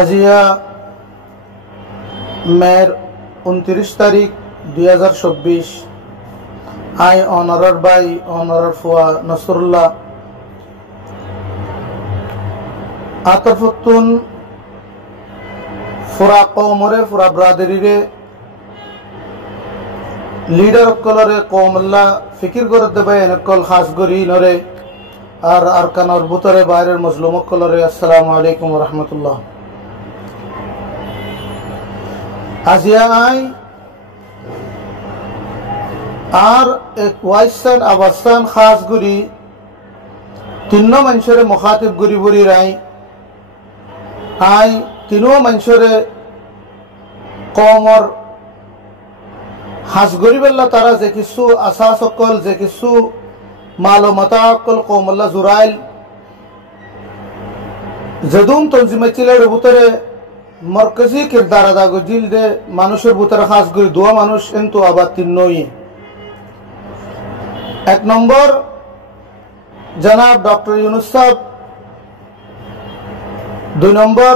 আজিয়া মের 29 তারিখ 2024 আই অনারার ভাই অনারার ফুয়া নসরুল্লাহ আতরফতুন ফুরা কৌমরে ফুরা ব্রাদারিরে লিডার কলরে কৌমল্লা ফিকির করে দেবে এনেকল খাস গরি নরে আর আরকানোর ভিতরে বাইরের মজলুম কলরে আসসালামু আলাইকুম রহমতুল্লাহ। আজিয়া আই আর এক ওয়াইসান আবাসান খাস গরি তিন্ন মানুষের মুখাতিব গরি বরি রাই আই তিনো মানুষের কমর হাস গরিবেল্লা তারা যে কিছু আশা সকল যে কিছু মালুমাতা সকল কৌমল্লা জুরাইল জেদুম তঞ্জিমাচিলের ভিতরে মরকজি কিরদার আদা গজিল দে মানুষের ভিতরে খাস গরি দোয়া মানুষ কিন্তু আবার তিনই। এক নম্বর জনাব ডক্টর ইউনুস সাহেব, দুই নম্বর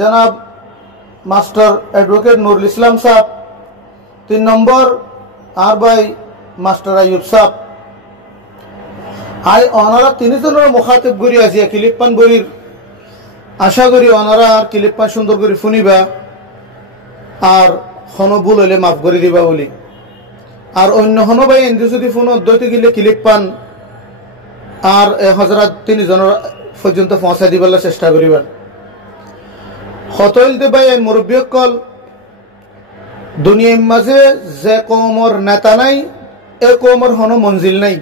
জনাব মাস্টার অ্যাডভোকেট নুরুল ইসলাম সাহেব, তিন নম্বর আর ভাই মাস্টার আইয়ুব সাহেব। আই ওনারা তিনজনের মুখাতিব করি আজিয়া কিলিপ্পান বরির আশা করি ওনারা আর কিলিপ্পান সুন্দর করে শুনিবা আর হনো ভুল হইলে মাফ করে দিবা বলি। আর অন্য হনো ভাই এন্দি যদি ফোন দইতে গেলে কিলিপ্পান আর হজরত তিনজনের পর্যন্ত পৌঁছা দিবার চেষ্টা করিবেন। হতইল দে ভাই মুরব্বী কল দুনিয়ার মাঝে যে কৌমর নেতা নাই এ কৌমর হনো মঞ্জিল নাই।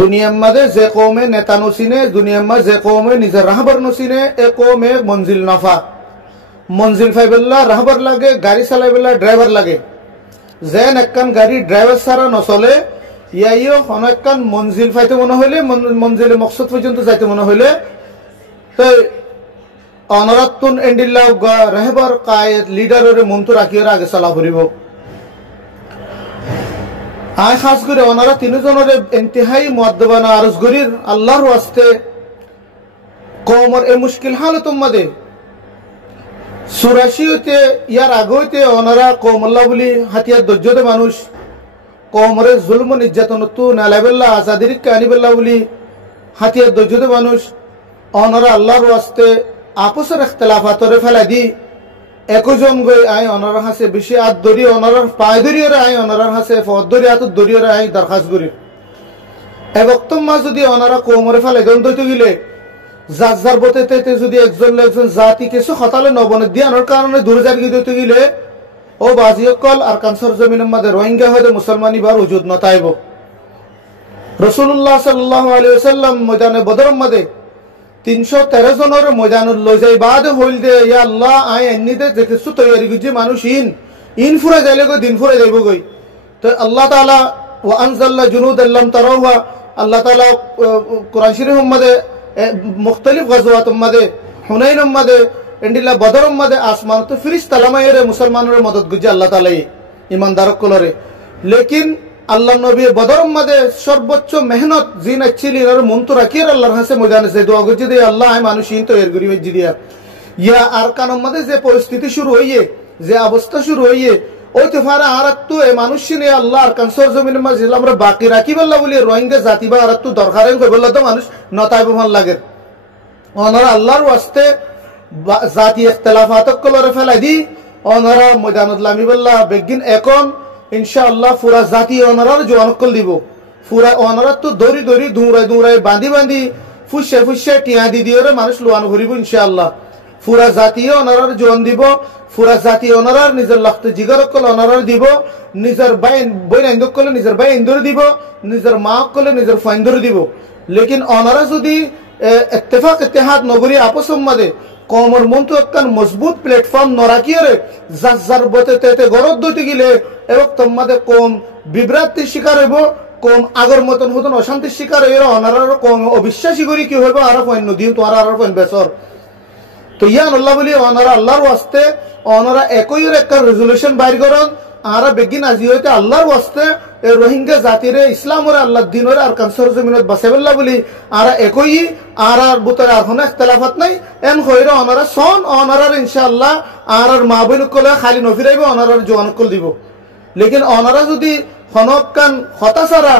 দুনিয়ার মাঝে যে কৌমে নেতা নচিনে, দুনিয়ার মাঝে যে কৌমে নিজের রাহবার নচিনে এ কৌমে মঞ্জিল নফা। মঞ্জিল ফাইবেল্লা রাহবার লাগে, গাড়ি চালাইবেলা ড্রাইভার লাগে। যেন একখান গাড়ি ড্রাইভার ছাড়া নচলে ইয়াইও হন একখান মঞ্জিল ফাইতে মনে হইলে মঞ্জিলে মকসদ পর্যন্ত যাইতে মনে হইলে অনরাতুন এন্ডিল্লা রাহবার কায়েদ লিডারের মন্ত্র রাখিয়ে আগে চালা ফুরিব। আই খাস করে ওনারা তিনজনের ইন্তেহাই মুআদ্দাবানা আরজ গরির আল্লাহর ওয়াস্তে কওমর এ মুশকিল হালত মাদে 84 ইয়ার আগে হইতে ওনারা কওমুল্লাহ বলি হাতিয়ার দজ্জতে মানুষ কওমরে জুলম নির্যাতন তু নালাবেল্লা আজাদির কানিবেল্লা বলি হাতিয়ার দজ্জতে মানুষ ওনারা আল্লাহর ওয়াস্তে আপসের ইখতিলাফাতরে ফেলা দি একজন গই আই ওনার হাসে বেশি আত দরি ওনার পায় দরিয়ে আই ওনার হাসে ফদ দরি আত দরিয়ে আই দরখাস্ত করি এ বক্তব্য মা যদি ওনারা কোমরে ফেলে দন দইতে গেলে যার বতেতে যদি একজন জাতি কিছু হতালে নবনে দিয়ানোর কারণে দূরে জায়গা দিতে গেলে ও বাজিয়কল আর কানসার জমিনের মধ্যে রোহিঙ্গা হয়ে মুসলমানি বার উজুদ নতাইব। রাসূলুল্লাহ সাল্লাল্লাহু আলাইহি ওয়াসাল্লাম ময়দানে বদরের মধ্যে 313 জনের ময়দানুল লই যাই বাদ হইল দে ইয়া আল্লাহ আই এন্নিতে দেখছু তৈরি গুজি মানুষ ইন ফুরে যাইলে গো দিন ফুরে যাইব গই। তো আল্লাহ তাআলা ওয়া আনজালনা জুনুদাল লাম তারাওহা আল্লাহ তাআলা কোরআন শরীফের মধ্যে মুখতালিফ গাজওয়াতের মধ্যে হুনাইনের মধ্যে এন্ডিলা বদরের মধ্যে আসমান তো ফেরেশতা লামায়ের মুসলমানের মদদ গুজি আল্লাহ তাআলা ইমানদার কলরে। লেকিন আল্লাহ নবী বদরের মধ্যে সর্বোচ্চ মেহনত জিন আছিলি আর মন্ত্র রাখিয়ে আল্লাহর কাছে ময়দানে সে দোয়া গুজি দে আল্লাহ আই মানুষ ইন তৈরি করি হইজি দিয়া ইয়া আর কানের মধ্যে যে পরিস্থিতি শুরু হইয়ে যে অবস্থা শুরু হইয়ে ওইতে পারে আর একটু এ মানুষ নিয়ে আল্লাহ আর কানসর জমিনের মাঝে আমরা বাকি রাখি বললা বলি রোহিঙ্গা জাতি বা আর একটু দরকারে কই বললা তো মানুষ নতাইব ভাল লাগে। ওনারা আল্লাহর ওয়াস্তে জাতি ইখতিলাফাত কলরে ফেলাই দি ওনারা ময়দানুল লামি বললা বেগিন এখন ইনশাআল্লাহ পুরা জাতি ওনারার জোয়ানকল দিব। পুরা ওনারা তো দড়ি দড়ি দৌড়াই বাঁধি ফুসে টিয়া দি দিয়ে মানুষ লোয়ানো ঘুরিব ইনশাআল্লাহ। পুরা জাতি ওনারার জোয়ান দিব, পুরা জাতি ওনারার নিজের লক্ত জিগার কল ওনারার দিব, নিজের বই ইন্দুর করলে নিজের ভাই ইন্দুর দিব, নিজের মা করলে নিজের ফাইন্দুর দিব। লেকিন ওনারা যদি ইত্তেফাক ইত্তেহাদ নগরী আপসম মাদে কমর মন্ত্র একখান মজবুত প্ল্যাটফর্ম নরাকিয়ে যার বতে গরদ দইতে গেলে এবং তোমাদের কম বিভ্রান্তির শিকার হইব, কম আগর মতন হতন অশান্তির শিকার হইব, অনারারও কম অবিশ্বাসী করি কি হইব আর পয়েন্ট নদীন তোমার আর পয়েন্ট বেসর। তো ইয়ান আল্লাহ বলি ওনারা আল্লাহর ওয়াস্তে ওনারা একই একটা রেজুলেশন বাইর করেন আরা বেগিন আজি হইতে আল্লাহর ওয়াস্তে রোহিঙ্গা জাতিরে ইসলামরে আল্লাহ দিনরে আর কানসর জমিনত বাঁচাইবল্লা বলি আরা একই আর বুতরে আর কোনো ইখতিলাফাত নাই এন হইরে অনারা সন অনারার ইনশাআল্লাহ আর মা বোন কলে খালি নফিরাইব অনারার জওয়ান কল দিব লেকিন অনারা যদি খনকান হতাশারা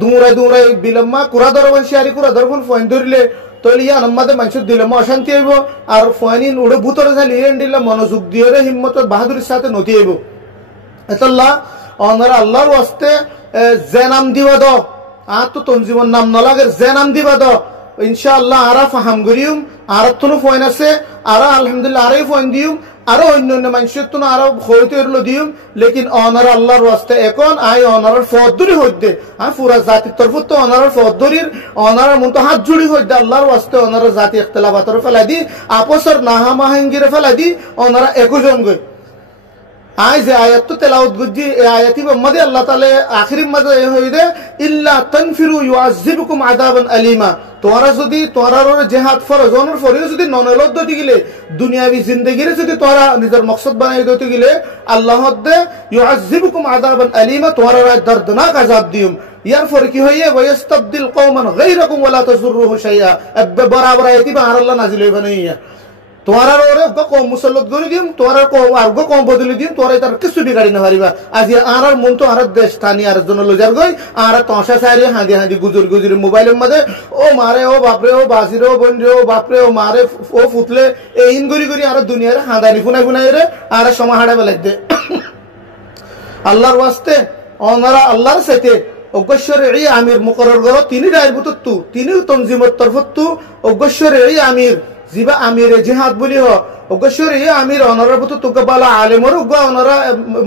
দৌড়াই বিলম্মা কুড়া ধরবেন শিয়ারি কুড়া ধরবেন ফয়েন ধরিলে তাহলে ইয়া আমাদের মানুষের দিলাম অশান্তি হইব আর ফয়েনিন উড়ে ভূতরে চালিয়ে দিলে মনোযোগ দিয়ে হিম্মত বাহাদুরের সাথে নতি হইব এতল্লাহ অনারা আল্লাহর ওয়াস্তে যে নাম দিবা দ আর তো তঞ্জিমর নাম নলাগের যে নাম দিবা দ ইনশাআল্লাহ আরা ফাহাম করিম আর তো ফয়েন আছে আরা আলহামদুলিল্লাহ আরাই ফয়েন দিম আরো অন্য অন্য মানুষের তো আরো হইতে দিম লেকিন অনার আল্লাহর ওয়াস্তে এখন আই অনার ফদ্দুরি হইতে পুরা জাতির তরফ তো অনার ফদ্দুরির অনার মন তো হাত জুড়ি হইতে আল্লাহর ওয়াস্তে অনার জাতি ইখতিলাফাতর ফেলা দি আপসর নাহা মাহাঙ্গিরে ফেলা দি অনারা একজন গই আই যে আয়াত তো তেলাওয়াত গুজি এই আয়াতি মধ্যে আল্লাহ তাআলা আখিরের মধ্যে হইদে ইল্লা তানফিরু ইউআযিবুকুম আযাবান আলিমা তোরা যদি তোরার জিহাদ ফরজ অনর ফরিও যদি ননলদ দিতে গেলে দুনিয়াবি জিন্দেগিরে যদি তোরা নিজের মকসদ বানাই দিতে গেলে আল্লাহ দে ইউআযিবুকুম আযাবান আলিমা তোরা দর্দনাক আযাব দিম ইয়ার ফর কি হইয়ে ওয়াস্তাবদিল কওমান গায়রাকুম ওয়ালা তাজুরুহু শাইআ আব্বা বরাবর আয়াতি বা আল্লাহ নাজিল হইবে না ইয়া তোরার ওরে কম মুসল্লত করে দিম তোরার কম আর কম বদলে দিম তোরা তার কিছু বিগাড়ি না পারিবা আজি আর মন তো আর দেশ স্থানীয় আর জন্য লজার গই আর তসা সারি হাঁদি হাঁদি গুজুর মোবাইলের মধ্যে ও মারে ও বাপরে ও বাসিরে ও বন্ধে ও বাপরে ও মারে ও ফুটলে এই ইন গরি আর দুনিয়ার হাঁদানি ফুনাই রে আর সময় হাড়া বেলাই দে আল্লাহর ওয়াস্তে ওনারা আল্লাহর সাথে অগ্রসরে এই আমির মুকরর করো তিনি রায়ের বুতু তিনি তনজিমত তরফতু অগ্রসরে এই আমির জিবা আমিরে জিহাদ বলি হ অগ্রসরে এই আমির অনরা বুতু তুকবালা আলেমর উগা অনরা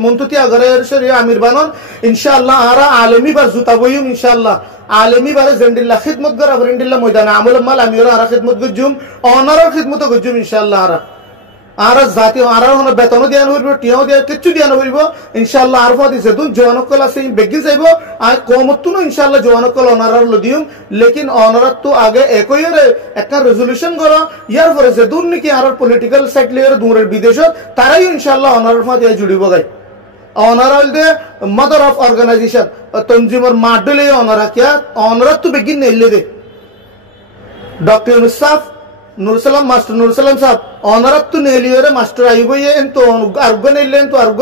মন্তুতি আগরের শরী আমির বানন ইনশাআল্লাহ আরা আলেমি বার জুতা বইম ইনশাআল্লাহ আলেমি বারে জেন্ডিল্লাহ খিদমত করা ফরিন্ডিল্লাহ ময়দানে আমল মাল আমির আরা খিদমত গজুম অনরার খিদমত গজুম ইনশাআল্লাহ আর জাতি আর বেতনও দিয়া হইব টিয়াও দিয়া কিচ্ছু দিয়া হইব ইনশাআল্লাহ আর ফাদি যেতুন জওয়ানকল আছে বেগি যাইব আর কমতো ইনশাআল্লাহ জওয়ানকল অনারার লদিম লেকিন অনারাত তো আগে একইরে একটা রেজুলেশন করো ইয়ার পরে যেতুন নাকি আর পলিটিক্যাল সাইড লেয়ার দূরের বিদেশত তারাই ইনশাআল্লাহ অনারার ফাদি জুড়িব গাই অনারা হইলে মাদার অফ অর্গানাইজেশন তনজিমর মাডলে অনারা কিয়া অনারাত তো বেগি নেইলে দে ডক্টর মুসাফ নুরসালাম মাস্টার নুরসালাম সাহেব অনারত তো নেলিওরে মাস্টার আইবই এন তো আরগো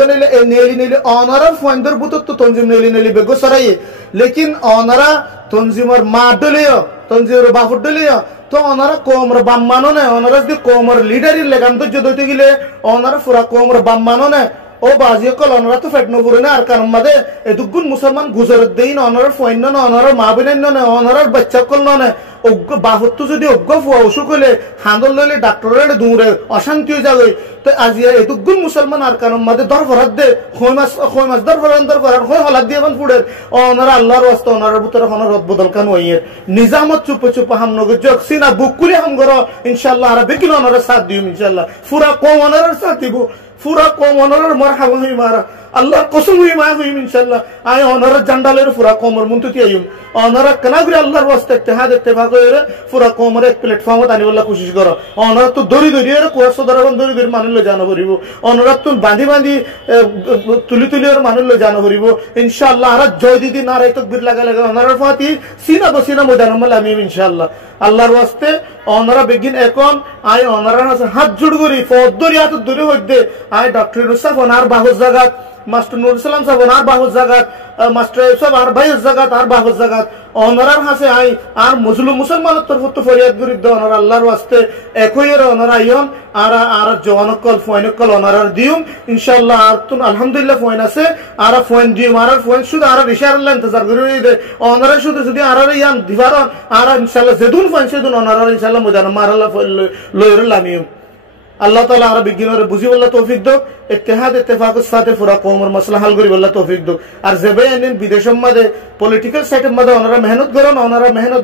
নেলে এ নেলি অনারার ফয়েন্দর বুতত তো তনজিম নেলি বেগো সরাই লেকিন অনারা তনজিমর মা ডলিও তনজিমর বাফুর ডলিও তো অনারা কোমর বাম্মানো না অনারা যদি কোমর লিডারি লেগাম তো যদি গেলে অনারা পুরা কোমর বাম্মানো না ও বাজিও কল অনারা তো ফেটনো পুরে না আর কারণ মাদে এদুগুন মুসলমান গুজরত দেই না অনারার ফয়েন না অনারার মা বোনের না অনারার বাচ্চা কল না অজ্ঞ বাহুত যদি অজ্ঞ ফুয়া অসুখ হলে হাঁদল লইলে ডাক্তারের দূরে অশান্তি হয়ে যাবে তো আজিয়া এদুগুন মুসলমান আর কারণ মাদে দর ফরাত দে খই মাছ দর ফরার খই হলাক দিয়ে এখন ফুড়ের অনারা আল্লাহর ওয়াস্তে অনারার ভিতরে কোনো রদ বদল কান হইয়ের নিজামত চুপ হাম নগর জক সিনা বুক করে হাম করো ইনশাআল্লাহ আর বেকিল অনারা সাথ দিম ইনশাআল্লাহ ফুরা কম অনারার সাথ দিব ফুরা কম অনারার মারহাবা হই মারা আল্লাহ কসম হই মা হইম ইনশাআল্লাহ আই অনারার জান্ডালের ফুরা কমর মুনতুতি আইম অনারা কানাগরি আল্লাহর ওয়াস্তে ইত্তেহাদ ইত্তেফাক হইরে ফুরা কমর এক প্ল্যাটফর্মত আনিবল্লা কোশিশ করো অনারা তো দড়ি এর কোয়াস দরাবন দড়ি মানুষ জানা করিব অনারা তো বাঁধি তুলি এর মানুষ জানা করিব ইনশাআল্লাহ আর জয় দিদি নারাই তাকবীর লাগা অনারার ফাতি সিনা বসিনা ময়দানমল আমি ইনশাআল্লাহ আল্লাহর ওয়াস্তে অনারা বেগিন এখন আই অনারার হাত জুড় করি ফদ্দরি হাত দূরে হইতে আই ডক্টর রুসাফ অনার বাহুর জায়গা মাস্টার নুরসালাম সাহেব আর বাহুর জায়গাত মাস্টার সাহেব আর ভাইয়ের জায়গাত আর বাহুর জায়গাত অনারার হাসে আই আর মুসলিম মুসলমানের তরফ ফরিয়াদ বিরুদ্ধে অনার আল্লাহর ওয়াস্তে একই অনারা আইন আর জওয়ানকল ফয়েনকল অনারার দিউম ইনশাআল্লাহ আর তুন আলহামদুলিল্লাহ ফয়েন আছে আর ফয়েন দিউম আর ফয়েন শুধু আর ইশারাল্লাহ ইন্তজার করে দে অনারা শুধু যদি আর ইয়ান দিবার আর ইনশাআল্লাহ যেদুন ফয়েন সেদুন অনারা ইনশাআল্লাহ ময়দান মারাল্লাহ লয়র লামিউম আল্লাহ তাআলা আর বিজ্ঞানের বুঝি বল্লা তৌফিক দাও ইত্তেহাদ ইত্তেফাকের সাথে পুরা কওমের মাসলা হাল করি বল্লা তৌফিক দাও আর যেবে এনিন বিদেশের মধ্যে পলিটিক্যাল সাইডের মধ্যে ওনারা মেহনত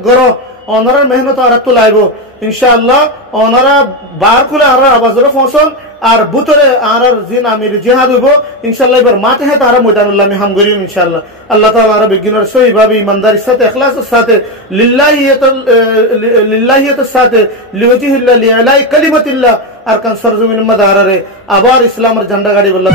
করো ওনারা মেহনত আর তো লাইব ইনশাআল্লাহ ওনারা বার খুলে আর আওয়াজের ফসল আর বুতরে আর জিন আমির জিহাদ হইব ইনশাআল্লাহ এবার মাঠে হে তারা ময়দানুল্লাহ আমি হাম করিম ইনশাআল্লাহ আল্লাহ তাআলা আর বিজ্ঞানের সহি ভাবে ইমানদারির সাথে ইখলাসের সাথে লিল্লাহিয়াতের সাথে লিওয়াজিহিল্লাহ লিআলাই কালিমাতিল্লাহ আর কান সরজমিন মদারারে আবার ইসলামের ঝান্ডা গাড়ি বল্লাহ